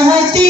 and I think.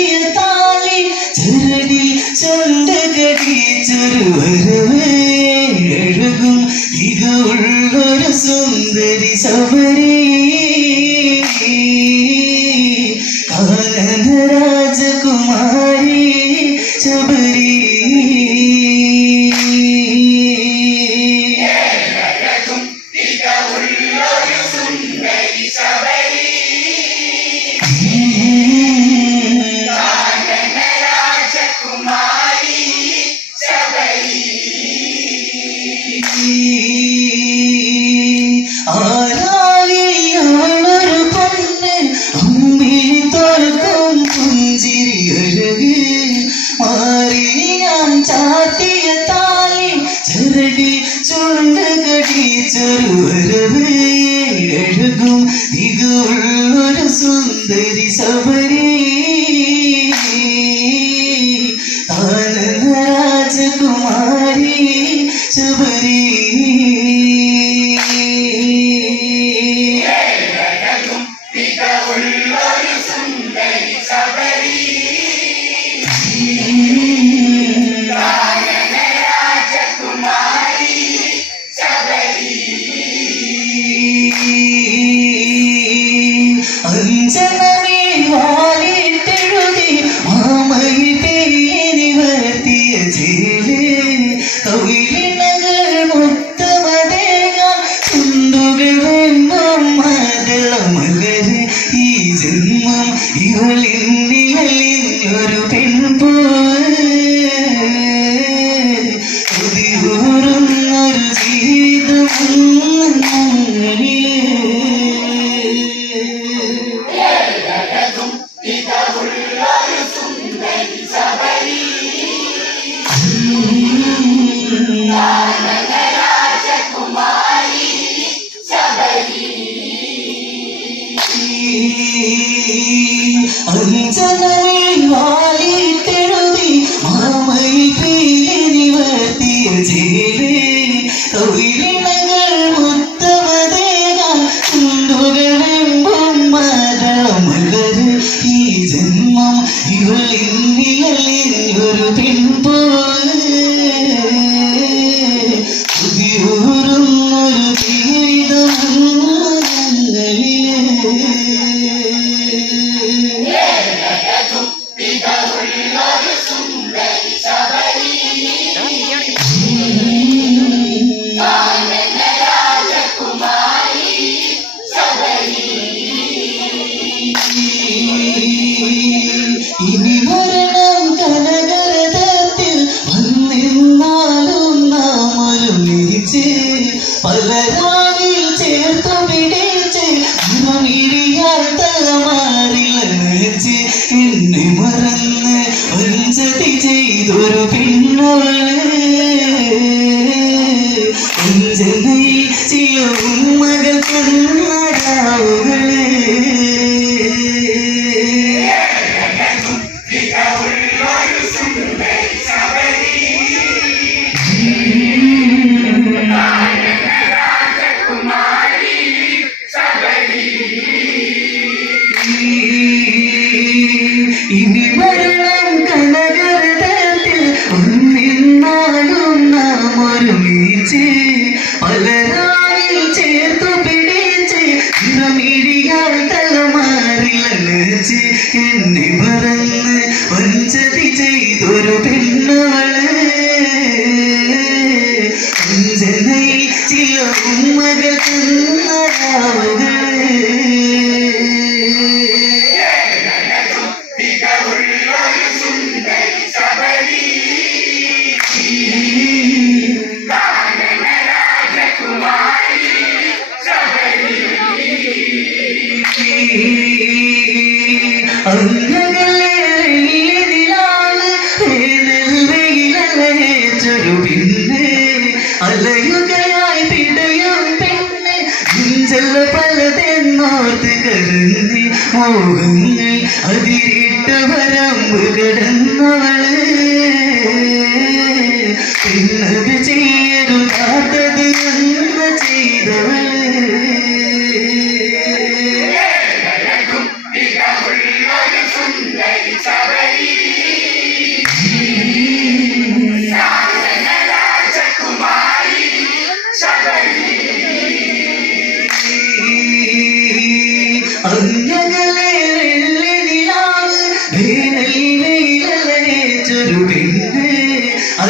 tempo ഈ ജന്മം ഇവൾ ഇന്നിയല്ലേ ഒരു പിൻപോ മാതയുകയായി പിടയാൻ പെണ്ണെ നെഞ്ചല്ല പലതെന്നോർത്ത് കരഞ്ഞ് മോഹങ്ങൾ അതിരിട്ട വരമ്പ് കടന്നവൾ പിന്നത് ചെയ്യരുതാത്തത് എന്ന്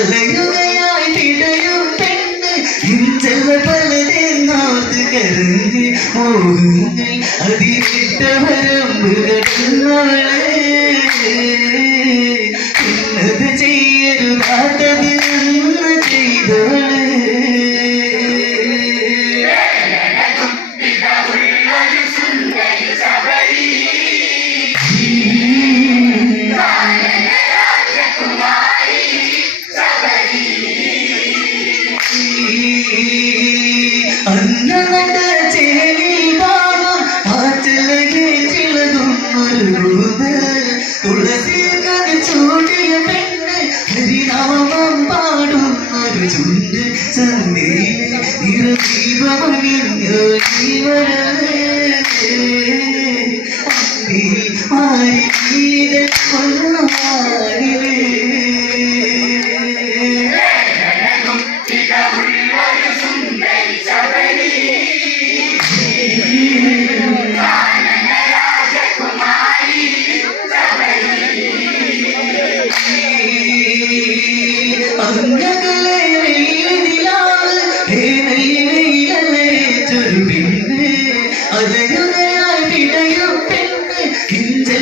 വലയുകയായി പിടയും പെണ്ണ് ഇഞ്ചല്ല പലതെന്നോർത്ത് കരുങ്ങി മോഹങ്ങൾ അതിവിട്ട വരമ്പുകൾ നാളെ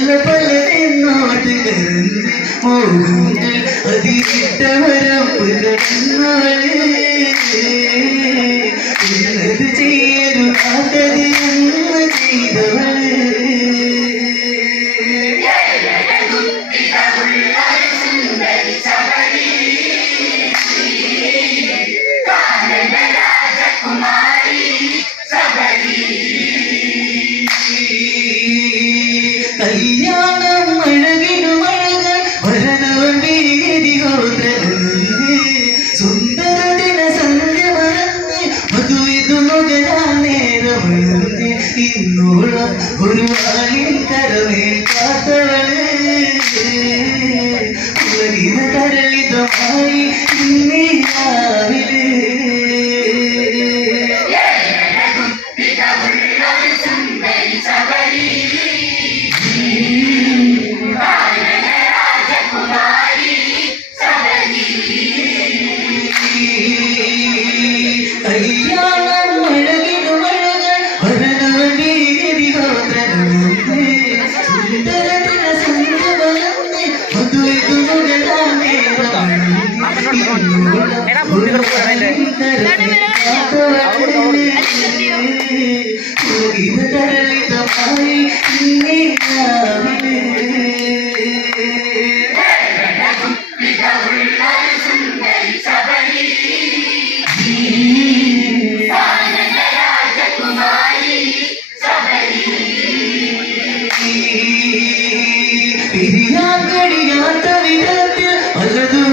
പല പല നാടുകളിന്ന് പോകുന്ന അതിവിട്ടവരം പുലർന്നാലേ ഗുരുവാനിൽ കരമേൽ കാത്തവനെ ഉലകിന കരളിതമായി ഇന്നീ രാവിലെ Yeah. തിരിയാൻ കഴിയാത്ത വിധത്തിൽ വല്ലതും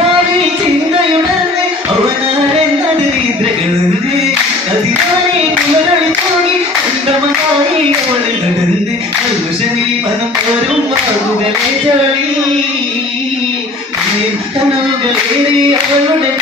వెలుడెంది